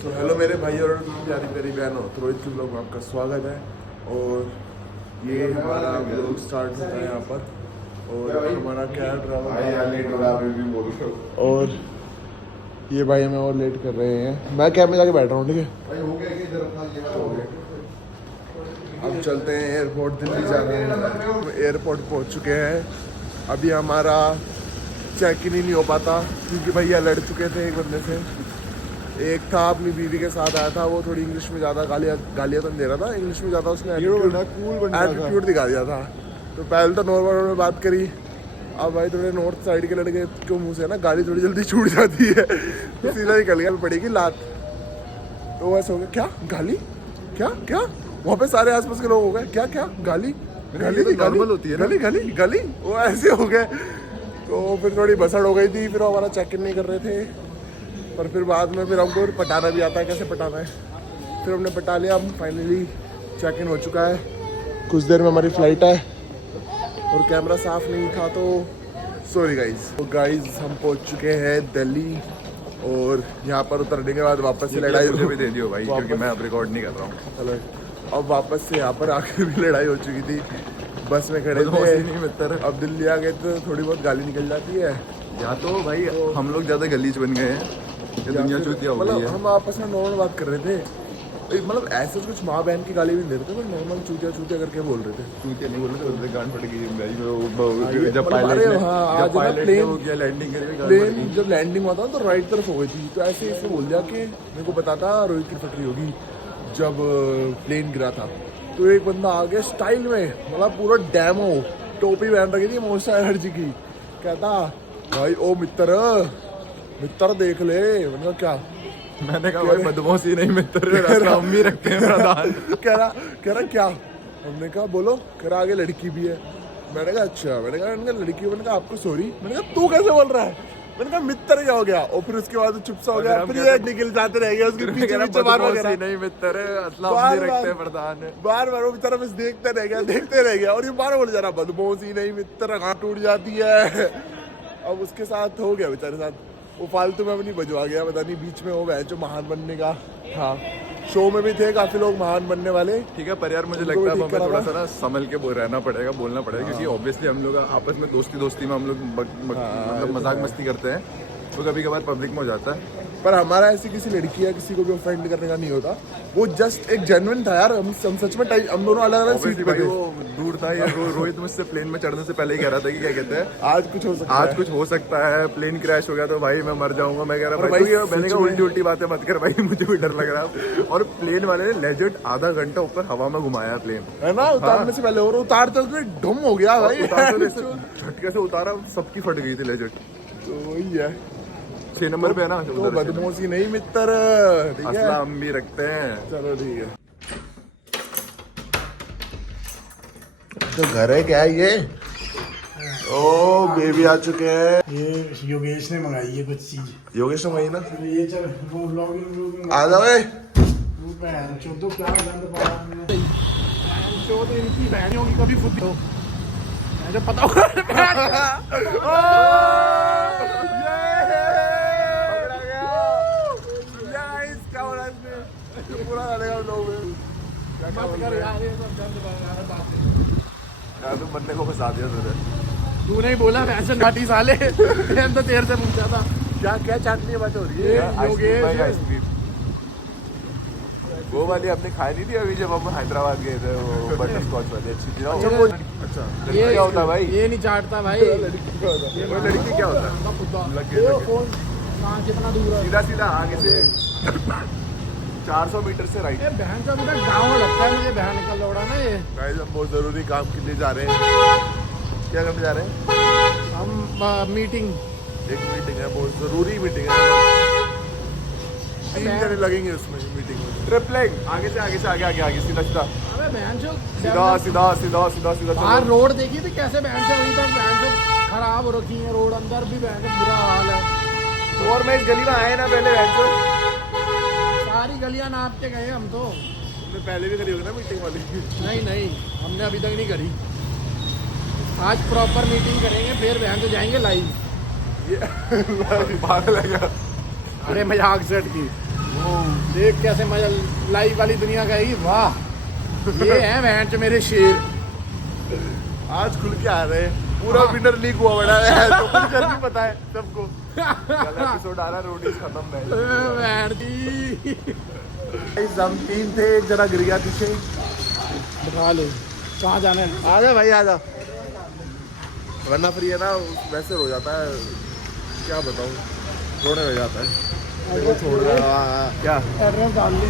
So hello मेरे भाई और प्यारी प्यारी बहनों, तो रोहित के ब्लॉग में आपका स्वागत है। और ये हमारा ब्लॉग स्टार्ट होता है यहाँ पर। और हमारा कैब ड्राइवर और ये भाई हमें और लेट कर रहे हैं। मैं कैब में जाके बैठ रहा हूँ, ठीक है। अब चलते हैं एयरपोर्ट, दिल्ली जा रहे हैं। एयरपोर्ट पहुँच चुके हैं। अभी हमारा चेक इन ही नहीं हो पाता क्योंकि भैया लड़ चुके थे एक बंदे से। एक था अपनी बीवी के साथ आया था, वो थोड़ी इंग्लिश में ज़्यादा गालियाँ तो नहीं दे रहा था, इंग्लिश में ज़्यादा उसने एटीट्यूड दिखा दिया था। तो पहले तो नॉर्मल में बात करी। अब भाई थोड़े नॉर्थ साइड के लड़के के मुंह से ना गाली थोड़ी जल्दी छूट जाती है, तो सीधा निकल गया, पड़ेगी लात। तो वैसे हो गया, क्या गाली, क्या क्या वहाँ पे सारे आसपास के लोग हो गए, क्या क्या गाली गाली तो नॉर्मल होती है ना? गाली गाली गाली, वो ऐसे हो गए। तो फिर थोड़ी बसड़ हो गई थी, फिर हमारा चेक इन नहीं कर रहे थे। पर फिर बाद में फिर हमको पटाना भी आता है, कैसे पटाना है। फिर हमने पटा लिया। अब फाइनली चेक इन हो चुका है, कुछ देर में हमारी फ्लाइट है। और कैमरा साफ नहीं था तो सॉरी गाइज। तो गाइज हम पहुंच चुके हैं दिल्ली। और यहाँ पर उतरने के बाद वापस से लड़ाई भी दे दियो भाई, क्योंकि मैं अब रिकॉर्ड नहीं कर रहा हूँ। चलो, अब वापस से यहाँ पर आकर भी लड़ाई हो चुकी थी। बस में खड़े थे, अब दिल्ली आ गए तो थोड़ी बहुत गाली निकल जाती है। या तो भाई हम लोग ज्यादा गलीच बन गए हैं, ये दुनिया चूतिया हो गई मतलब है। हम आपस में नॉर्मल बात कर रहे थे, मतलब ऐसे कुछ माँ बहन की गाली भी नहीं दे रहे थे, पर नॉर्मल चूतिया चूतिया करके बोल रहे थे। चूतिया नहीं बोल रहे थे, गांड फट गई भाई। जब मतलब अरे हाँ, आज ना प्लेन लैंडिंग प्लेन जब लैंडिंग हुआ था तो राइट तरफ हो गई थी। तो ऐसे इसने बोल दिया कि मेरे को पता था रोहित की फट रही होगी जब प्लेन गिरा था। तो एक बंदा आ गया स्टाइल में, मतलब पूरा डैमो, टोपी पहन रखी थी मॉन्स्टर एनर्जी की। कहता भाई ओ मित्र देख ले। मैंने क्या, मैंने कहा भाई बदमाशी नहीं मित्र, हम भी रखते हैं प्रधान। कह रहा क्या। हमने कहा बोलो। कह रहा आगे लड़की भी है। मैंने कहा अच्छा। मैंने कहा लड़की। मैंने कहा आपको सॉरी। मैंने कहा तू कैसे बोल रहा है। मैंने कहा मित्र क्या हो गया। और फिर उसके बाद चुप सा हो गया, फिर ये निकल जाते रह गए उसके पीछे बार नहीं मित्र, रखते प्रधान। बार वो बेचारा बस देखते रह गया और ये बार बोल जा रहा बदमाशी नहीं मित्र, कहाँ टूट जाती है। अब उसके साथ हो गया बेचारे साथ, वो फालतू में अपनी बजवा गया। पता नहीं बीच में वो जो महान बनने का था, शो में भी थे काफी लोग महान बनने वाले। ठीक है, पर यार मुझे लगता है हमें थोड़ा सा ना संभल के रहना पड़ेगा, बोलना पड़ेगा। क्योंकि ऑब्वियसली हम लोग आपस में दोस्ती में हम लोग मतलब मजाक मस्ती करते हैं, तो कभी कभार पब्लिक में हो जाता है। पर हमारा ऐसी किसी लड़की या किसी को भी ऑफेंड करने का नहीं होता। वो जस्ट एक जेन्युइन था यार। हम सच में हम दोनों अलग अलग सीट पे थे। वो दूर था यार। रोहित मुझसे प्लेन में चढ़ने से पहले ही कह रहा था कि क्या कहते हैं, आज कुछ हो सकता है, प्लेन क्रैश हो गया तो भाई मैं मर जाऊंगा। मैं कह रहा भाई मैंने कहा उल्टी बातें मत कर भाई, मुझे भी डर लग रहा है। और प्लेन वाले ने लेजेंड आधा घंटा ऊपर हवा में घुमाया प्लेन, है ना, उतारने से पहले। और उतारते उसमें ढुम हो गया भाई, झटके से उतारा, सबकी फट गई थी लेजेंड। तो वही है, 6 नंबर पे है ना। तो बदमाशी नहीं मित्र, ठीक है, हम भी रखते हैं। चलो ठीक है। तो घर है क्या ये? ओ बेबी आ चुके हैं। ये योगेश ने मंगाई है कुछ चीज। योगेश ने मंगाई ना। ये चल वो व्लॉगिंग आ जाओ। चौदो क्या गंद पड़ा है। चौदह इनकी बहन होगी कभी फुट हो, मुझे पता होगा। पूरा यार तुम बंदे को फंसा दिया तुझे। तू नहीं बोला वैसे घाटी साले। मैं तो तेरे से पूछा था क्या क्या चाटनी बात हो रही है। आइसक्रीम वो वाली आपने खाई नहीं थी अभी जब हम हैदराबाद गए थे, वो बटर स्कॉच वाली अच्छी थी ना। अच्छा ये क्या होता है भाई? ये नहीं चाटता भाई। लड़की क्या होता है? कितना दूर है? सीधा सीधा आगे से 400 मीटर से राइट। बहन का मुझे गाँव लगता है, मुझे बहन का लौड़ा ना ये। गाइस हम बहुत जरूरी काम के लिए जा रहे हैं। क्या करने जा रहे हैं हम? मीटिंग, एक मीटिंग है, बहुत जरूरी मीटिंग है। 3 घंटे लगेंगे उसमें मीटिंग में। ट्रिपलिंग आगे से आगे सीधा सीधा अबे बहन जो सीधा बाहर रोड देखी थी कैसे बहन से अभी तक बहन से खराब हो रखी है रोड, अंदर भी बहन का बुरा हाल है। और मैं इस गली में आए ना पहले सारी गलियां नाप के गए हम तो। तुमने पहले भी करी होगी ना मीटिंग वाली? नहीं हमने अभी तक नहीं करी। आज प्रॉपर मीटिंग करेंगे, फिर बहन से जाएंगे लाइव। पागल है क्या? अरे मजाक सेट की। देख कैसे मजा लाइव वाली दुनिया कहेगी वाह ये है वैंच मेरे शेर। आज खुल के आ रहे हैं, पूरा विनर लीग हुआ बड़ा है तो कुछ नहीं पता है सबको। कल एपिसोड आ रहा है, रोटी खत्म नहीं। वैंच की गाइस हम 3 थे, एक जना गिर गया पीछे। दिखा लो कहाँ जाना है। आ जा भाई आ जा, वरना फिर ये ना वैसे हो जाता है, क्या बताऊँ, रोने लग जाता है। देखो छोड़ रहा क्या एड्रेस डाल ली।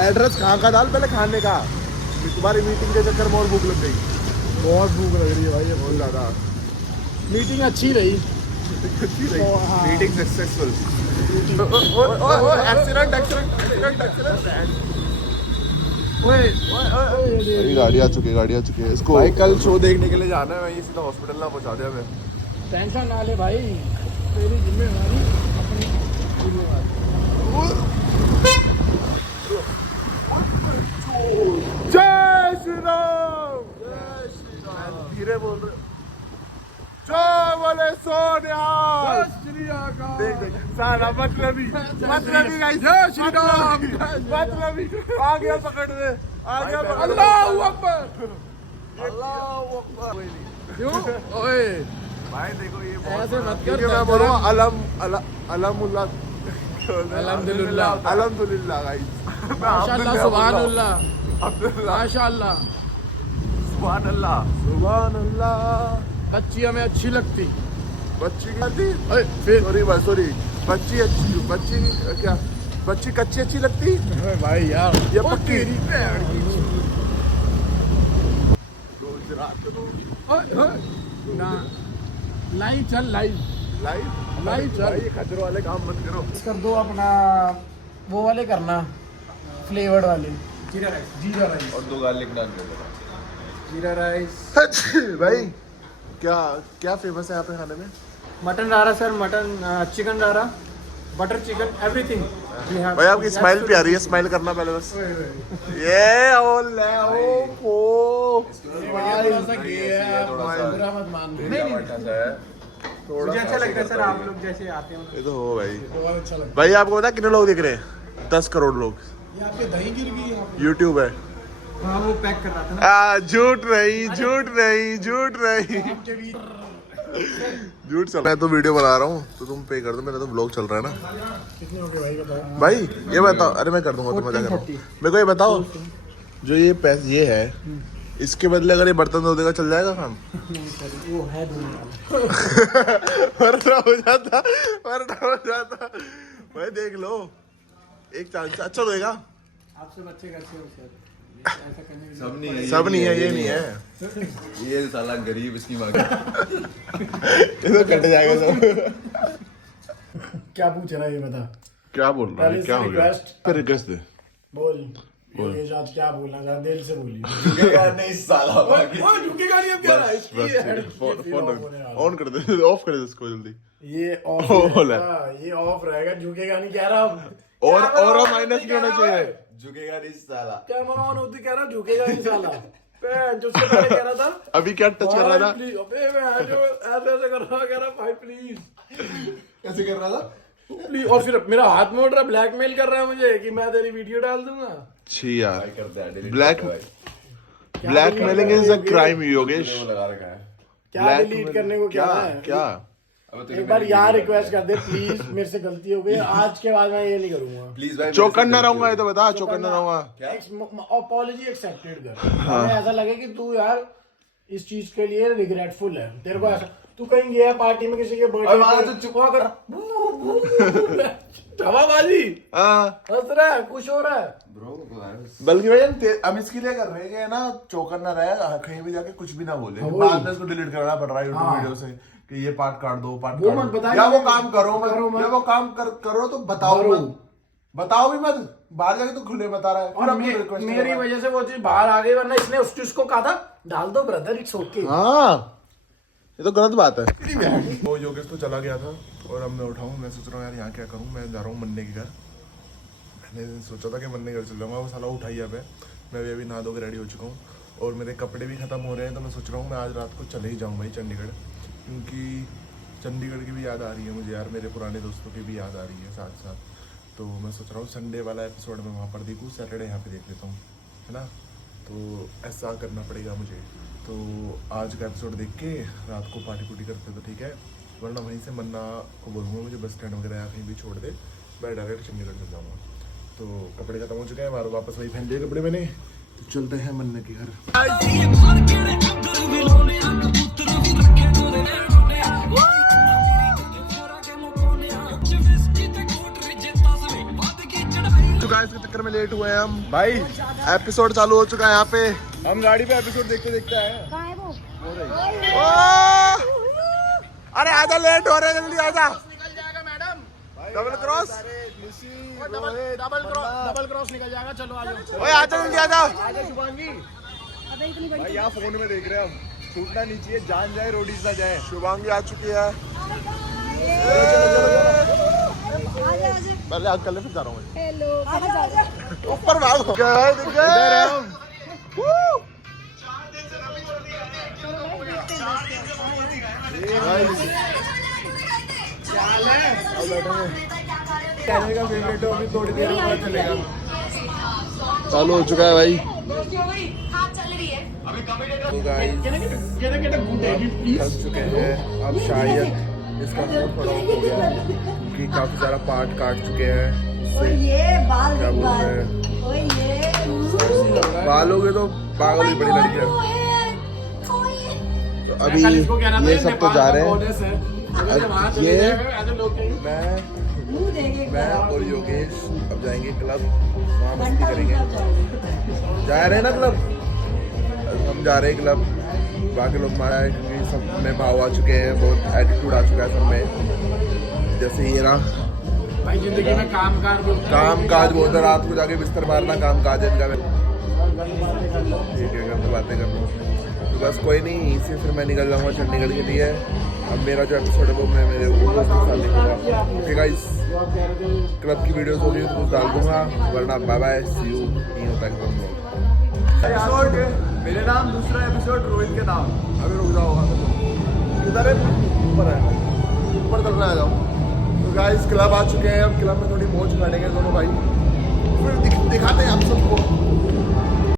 एड्रेस कहाँ का डाल, पहले खाने का। तुम्हारी मीटिंग के चक्कर में और भूख लग गई। बहुत भूख लग रही है भाई। बहुत ज़्यादा। मीटिंग अच्छी रही। हाँ। Meeting successful. गाड़ी आ चुकी है इसको। भाई कल शो देखने के लिए जाना है, वहीं सीधा हॉस्पिटल ना पहुंचा दिया मैं। टेंशन ना ले भाई, तेरी जिम्मेवारी अपनी जिम्मेवारी। जय श्री राम। धीरे बोल रहे, जय बोले सोनिहाल। देख देख सारा मतलबी गाइस। जय श्री राम। मतलबी आ गया, पकड़ दे, आ गया। अल्लाहू अकबर, अल्लाहू अकबर। क्यों ओए भाई देखो ये ऐसे मत कर। मैं बोल रहा हूँ अल्हम्दुलिल्लाह गाइस। माशाअल्लाह सुभानअल्लाह माशाअल्लाह सुभान अल्लाह। बच्ची हमें अच्छी लगती। बच्ची की ओए फिर सॉरी बच्ची अच्छी, बच्ची कच्ची अच्छी लगती। अरे भाई यार ये ओ पक्की। तेरी भैन की। रोज रात को ओए ओए ना लाइव चल लाइव चल। भाई खचरो वाले काम मत करो। कर दो अपना वो वाले करना, फ्लेवर्ड वाले जीरा राइस और 2 गार्लिक नान कर दो। जीरा राइस। भाई क्या क्या फेमस है यहाँ पे खाने में? मटन रारा सर, मटन चिकन रारा, बटर चिकन, एवरीथिंग। भाई आपकी स्माइल भी आ रही है, स्माइल करना पहले बस। ये ओ ले ओ मुझे अच्छा लगता है सर, आप लोग जैसे आते हो ये तो हो भाई। बहुत अच्छा लगता भाई आपको पता है कितने लोग दिख रहे हैं? 10 करोड़ लोग। है। ये आपके दही गिर गई यहाँ पे। यूट्यूब है। हाँ वो पैक कर रहा था ना झूठ नहीं झूठ चल रहा है। तो वीडियो बना रहा हूँ तो तुम पे कर दो, मेरा तो ब्लॉग चल रहा है ना। कितने हो गए भाई बताओ। भाई ये बताओ, अरे मैं कर दूंगा, तुम मजा करो। 40. मेरे को ये बताओ, जो ये पैसे ये है, इसके बदले अगर ये बर्तन धो देगा चल जाएगा काम? नहीं सर वो है धोने वाला। वरना हो जाता भाई। देख लो एक चांस अच्छा देगा। आपसे बच्चे कैसे हो सर, ऐसा करने की सब नहीं है, सब नहीं है, ये नहीं है, ये साला गरीब इसकी मांग। ये तो कट जाएगा सब। क्या पूछ रहा है ये बता। क्या बोल रहा है, पहले क्या से हो गया? रिक्वेस्ट। फिर रिक्वेस्ट दे। बोल ये आज क्या बोलना चाह, दिल से बोली। नहीं साला झुकेगा नहीं, अब क्या रहा है? बस ठीक है, फोन ऑन कर दे, ऑफ कर दे इसको जल्दी। ये ऑफ बोला। ये ऑफ रहेगा, झुकेगा नहीं कह रहा। और माइनस क्यों होना चाहिए? झुकेगा नहीं साला। कैमरा ऑन होती कह रहा झुकेगा नहीं साला। जो उससे पहले कह रहा था अभी क्या टच कर रहा था? प्लीज, अबे मैं ऐसे कर रहा, कह रहा भाई प्लीज कैसे कर रहा था? प्लीज। और फिर मेरा हाथ मोड़ रहा, ब्लैकमेल कर रहा है मुझे कि मैं तेरी वीडियो डाल दूंगा। छी यार, करता है delete ब्लैक करता है भाई। Blackmailing is a crime Yogesh. वो लगा रखा है। क्या डिलीट करने को क्या है? क्या अब तेरे एक बार यार रिक्वेस्ट कर दे प्लीज, मेरे से गलती हो गई, आज के बाद मैं ये नहीं करूंगा। प्लीज भाई चौकन ना रहूंगा, ये तो बता, चौकन ना रहूंगा। अपॉलॉजी एक्सेप्टेड कर। हमें ऐसा लगे कि तू यार इस चीज के लिए रिग्रेटफुल है, तेरे को ऐसा तू कहीं गया पार्टी में किसी के बर्थडे, चुपा कर हवाबाजी हंस रहा है, खुश हो रहा है। बल्कि भाई हम इसके लिए कर रहे हैं ना, चौकन ना रहे, कहीं भी जाके कुछ भी ना बोले, बाद में इसको डिलीट करना पड़ रहा है यूट्यूब वीडियो से कि ये पार्ट काट दो, पार्ट वो काट मत दो। बताइए, या वो काम करो करो मत। या वो काम करो तो बताओ मत, बताओ भी मत। बाहर जाके तो खुले बता रहा है। और मेरी वजह से वो चीज बाहर आ गई, वरना इसने उस चीज को कहा था डाल दो ब्रदर, इट्स ओके। हाँ ये तो गलत बात है। वो योगेश तो चला गया था और अब मैं उठाऊं, मैं सोच रहा हूँ यार यहाँ क्या करूँ। मैं जा रहा हूँ मन्ने के घर। मैंने सोचा था कि मन्ने घर चल जाऊँगा, वो साला उठाई यहाँ पे। मैं भी अभी नहा धो के रेडी हो चुका हूँ और मेरे कपड़े भी खत्म हो रहे हैं, तो मैं सोच रहा हूँ मैं आज रात को चले ही जाऊँ भाई चंडीगढ़, क्योंकि चंडीगढ़ की भी याद आ रही है मुझे यार, मेरे पुराने दोस्तों की भी याद आ रही है साथ साथ। तो मैं सोच रहा हूँ संडे वाला एपिसोड में वहाँ पर देखूँ, सैटरडे यहाँ पे देख लेता हूँ, है ना। तो ऐसा करना पड़ेगा मुझे। तो आज का एपिसोड देख के रात को पार्टी पुटी करते तो ठीक है, वरना वहीं से मन्ना को बोलूँगा मुझे बस स्टैंड वगैरह या कहीं भी छोड़ दे, मैं डायरेक्ट चंडीगढ़ चल जाऊँगा। तो कपड़े खत्म हो चुके हैं, वापस वही पहन लिए कपड़े मैंने। तो चलते हैं मन्ना के घर। इसके चक्कर में लेट हुए हैं हम भाई। एपिसोड चालू हो चुका है यहाँ पे, हम गाड़ी पे एपिसोड देखते देखते आए हैं। कहाँ है वो? अरे आजा, लेट हो रहे, जल्दी आजा। निकल जाएगा madam, double cross, double cross निकल जाएगा। चलो आ जाओ, ओए आजा जल्दी आजा। आजा शुभांगी। अबे इतनी बड़ी भाई यहाँ फोन में देख रहे हैं हम, छूटना नहीं चाहिए, जान जाए रोडीज ना जाए। शुभांगी आ चुकी है। पहले आज कल फिर जा रहा हूँ मैं। हेलो, कहाँ जा रहे हो? ऊपर भागो। क्या है, दिख गया? कहने का फेवरेट हो, अभी थोड़ी देर में पता चलेगा। चालू हो चुका है भाई। थक चुके हैं अब, शायद इसका मूड थोड़ा हो गया कि काफी सारा पार्ट काट चुके हैं। ये बाल क्या बोलते हैं, ओए ये बालों के तो पागल ही बड़ी लड़की है। तो अभी ये सब तो जा रहे हैं, ये मैं और योगेश अब जाएंगे क्लब, वहाँ मस्ती करेंगे। जा रहे हैं ना क्लब, हम जा रहे हैं क्लब। बाकी लोग मारा है क्योंकि सब में भाव आ चुके हैं, बहुत एटीट्यूड आ चुका है सब में। जैसे ये रहा भाई, जिंदगी में काम काज बोलते, रात को जाके बिस्तर मारना काम काज है इनका। ठीक है, गलत बातें कर लो तो बस कोई नहीं, इसी फिर मैं निकल जाऊँगा चंडीगढ़ के लिए। अब मेरा जो एपिसोड है वो मैं मेरे दोस्तों के साथ देखूँगा। ओके गाइस, क्लब की वीडियोस होगी तो कुछ डाल दूंगा, वरना बाय बाय, सी यू। नहीं होता है तुम लोग मेरे नाम, दूसरा एपिसोड रोहित के नाम। अभी रुक जाओ, इधर है, ऊपर है, ऊपर तक आ जाओ। तो गाइस क्लब आ चुके हैं, अब क्लब में थोड़ी मौज काटेंगे दोनों भाई, फिर दिखाते हैं आप सबको।